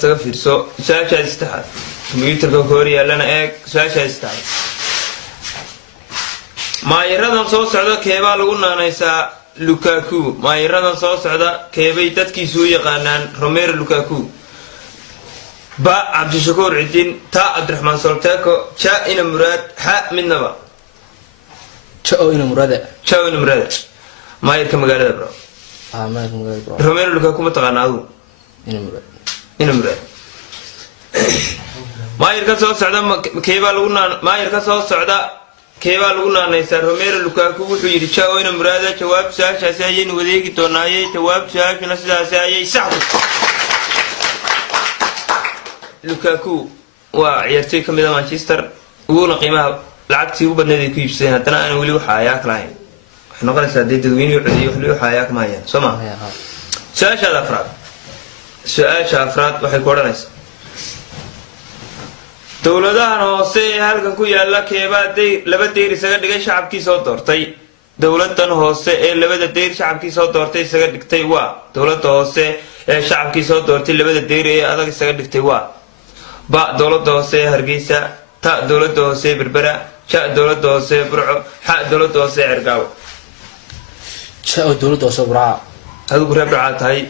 سافر سؤال استحال كمبيوتر كوريا لنا سؤال استحال ما يردن soo socda keebaa lagu naanaysaa Lukaku ma yiradan soo socda keebay dadkii soo yaqaanaan Romelu Lukaku ba Abdishakur Idin ta Abdurrahman Solteko cha ina Murad ha midnaba cha ina Murad ma yirka magaalada bro ma yirka magaalada bro Romelu Lukaku ma taqaanaadu ina Murad ma yirka soo socda keebaa lagu naan ma yirka soo socda كيبا لغنا نيسار روميرو لوكاكو وحو يري تشاو إنا مرادا جواب ساشا سايين وديكي تونايي جواب ساشا نسدا سايي سعب لوكاكو وعيرتي كميدا مانشستر وقونا قيمها لعبتي وبدنا كيف سينا تنا أنا ولي وحاياك لاين احنا قلنا سادي تدويني وحدي وحلي وحاياك مايان سمع ساشا الأفراد ساشا أفراد وحي كورانيس dawladahan hoose halkan ku yaala keebaaday laba deer isaga dhigay shacabkii soo doortay dawladan hoose ee labada deer shacabkii soo doortay isaga dhigtay waa dawladda hoose ee shacabkii soo doortay labada deer ee adag isaga dhigtay waa ba dawladda hoose Hargeysa ta dawladda hoose Berbera cha dawladda hoose Burco ha dawladda hoose Cergaaw cha dawladda hoose Burco adigu Burco tahay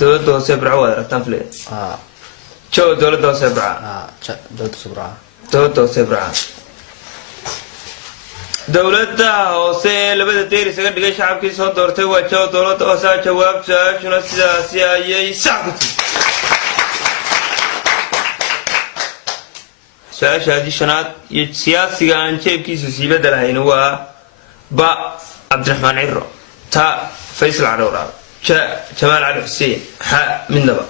dawladda hoose Burco wada rabtaan file شو دولة سبعة دولة سبعة دولة هوسة لبده تيري سكر دقي شعب كي صوت دورته وشو دولة هوسة جواب شنو سياسي ساكتي سؤال هذه شنات سياسي عن شيء كي سيبه دلهين هو با عبد الرحمن عرو تا فيصل عرورا جمال علي حسين ها من نبا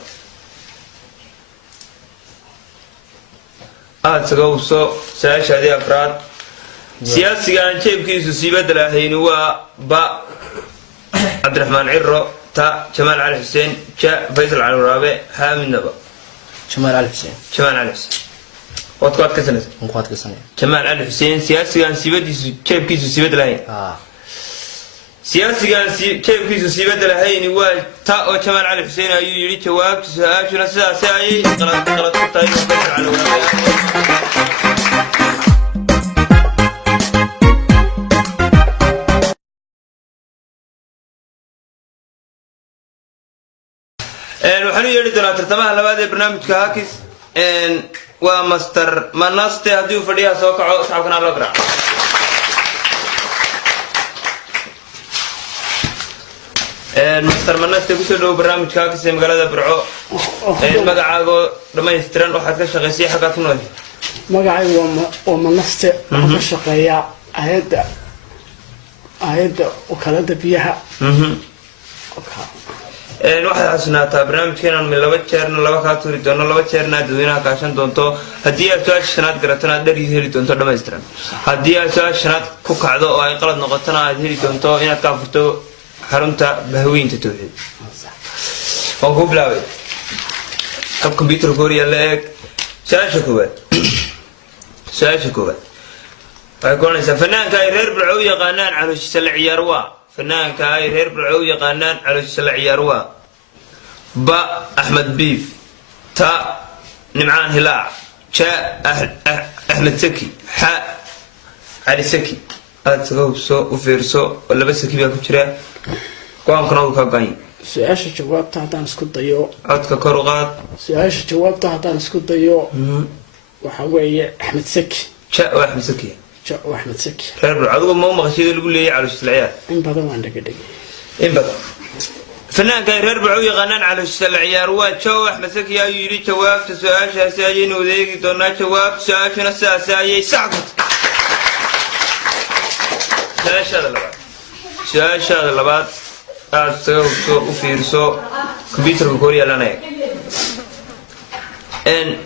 سقوسو ساش هذه أفراد سياسي عن شيء كيسو سيبد لهين هو با عبد الرحمن عرو تا جمال علي حسين جا فيصل علي الرابع ها من نبا جمال علي حسين واتقاد كسنة جمال علي حسين سياسي عن سيبد شيء كيسو سيبد لهين سياسي عن شيء كيسو سيبد لهين هو تا جمال علي حسين أيو يريد جواب ساش نسا ساي غلط كتاي فيصل علي الرابع وحنو يريد دونا ترتمها لبادي برنامج كهاكس ومستر مناستي هديو فديها سوكعو صحابكنا الأقرع مستر مناستي كسودو برنامج كهاكس مقالة برعو مقعاقو لما يستران وحد كشغيسي حقات منوي مقعاقو ومناستي وكشغيا أهيد وكالة بيها waxaad xasuunataa barnaamijkeena min laba jeerna laba ka tuuri doono laba jeerna dadweynaha kaashan doonto hadii aad su'aasha shanaad garatana aad dhar heli doonto dhameystiran hadii aad su'aasha shanaad ku kacdo oo ay qalad noqotana aad heli doonto inaad ka furto xarunta bahweynta tawxiid oo ku bilaabay hab computer kooriya la eeg su'aasha koowaad waxay goonaysaa fanaanka ay reer Burco yaqaanaan calooshiisa la ciyaar waa فنان كاي رير برعو يقانان على السلع ياروا با أحمد بيف تا نمعان هلاع شا أحمد سكي حا علي سكي هذا تقول سو وفيرسو ولا بس سكي بياكل شراء قام كناو كاقاين سؤال جواب تحتان اسكت ضيو عدك كروغات سؤال جواب تحتان اسكت ضيو وحوي أحمد سكي شا وأحمد سكي وأحمد سكي رير عضو ما مغشيد اللي يقول لي على السلعيات إن بدو عندك دقيقة إن بدو فنان كان رير بعو يغنان على السلعيات رواد شو أحمد سكي يا يري جواب تسؤال شاسايين وذيك دونا جواب سؤال شنو ساسايي ساقط سؤال هذا لبعض أسوق وفيرسو كمبيوتر كوريا لنا إن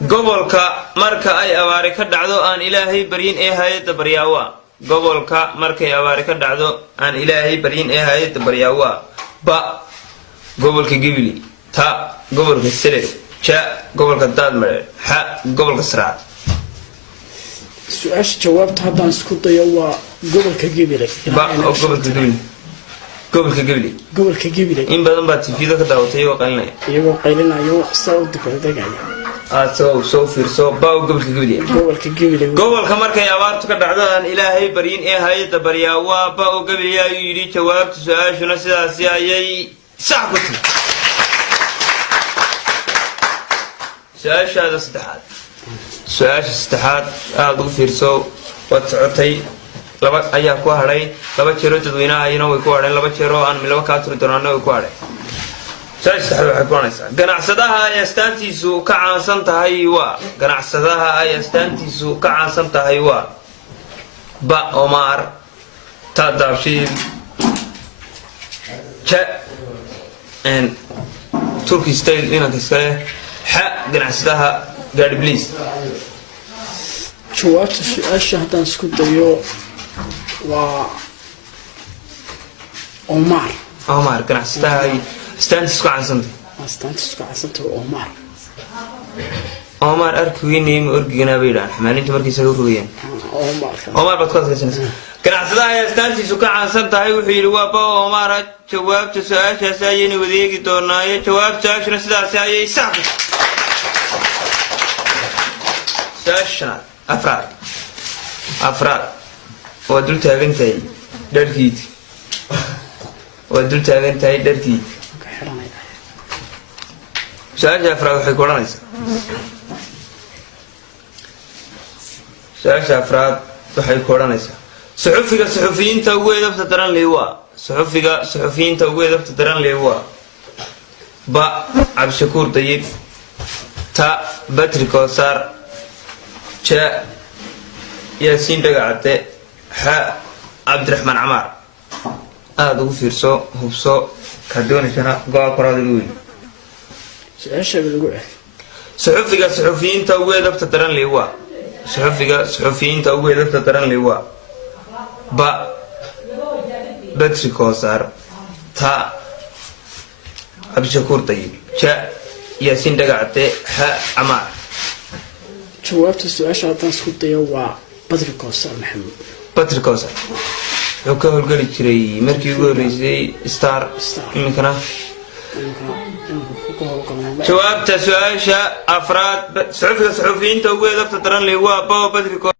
gobolka marka ay abaari ka dhacdo aan ilaahay baryin ee hay'adda baryaawa gobolka markay abaari ka dhacdo aan ilaahay baryin ee hay'adda baryaawa ba gobolka Gibli ta gobolka Sele ja gobolka Daadmare ha gobolka Sraa su'aash jawaabta haddaan isku dayo waa gobolka Gibli ba gobolka Gibli gobolka Gabiley gobolka Gabiley in badan baa TV-da ka daawatay oo qalinaya iyagoo qaylinayo soo degdegaya soo fiirso baa gobolka Gabiley gobolka markay abaartu ka dhacdaan ilaahay baryin ee hay'adda baryaa waa baa Gabiley ayuu yiri jawaabta su'aashuna sidaas ayay sax ku tahay su'aashaada saddexaad aad u fiirso wad socotay laba ayaa ku haray laba jeer dadweynaha ayna way ku hareen laba jeer oo aan laba ka tiro doonano way ku hareen saddexaad waxay ku noqonaysaa ganacsadaha ay astaantiisu ka caansan tahay waa ba Omar ta Daabshiil ja and Turkey style inanka iskale ha ganacsadaha gaadhi please jawaabta su'aasha haddaan isku dayo waa Omar ganacsadaha ay astaantiisu ka caansan tahay Omar arkayni ma orgigana baydaan xamaalinta markiisa u rogayeen Omar baad ku adkaysanaysaa ganacsadaha ay astaantiisu ka caansan tahay wuxuu yiri waa ba Omar jawaabta su'aashaas ayayna wadeegi doonaayo jawaabta su'aashuna sidaas ayay sax su'aashana afraad waa dul taagan tahay dharkiid su'aasha afraad waxay ku odhanaysaa suxufiyiinta ugu edabta daran leh waa ba Cabdishakuur Dayib ta Batri Koosar ja Yaasiin Dhagacade ha Cabdiraxmaan Camaar aad ugu fiirso hubso ka doonaysa go'aan qoraad ugu weyn suxufiyiinta ugu edabta daran leh waa ba Batri Koosar ta Cabdishakuur Dayib ja Yaasiin Dhagacade ha Camaar jawaabta su'aasha haddaan isku dayo waa Batri Koosar Maxamed wuxuu ka howlgali jiray markii ugu horeysay Star iminkana jawaabta su'aasha afraad suxufiyiinta ugu edabta daran leh waa ba Batri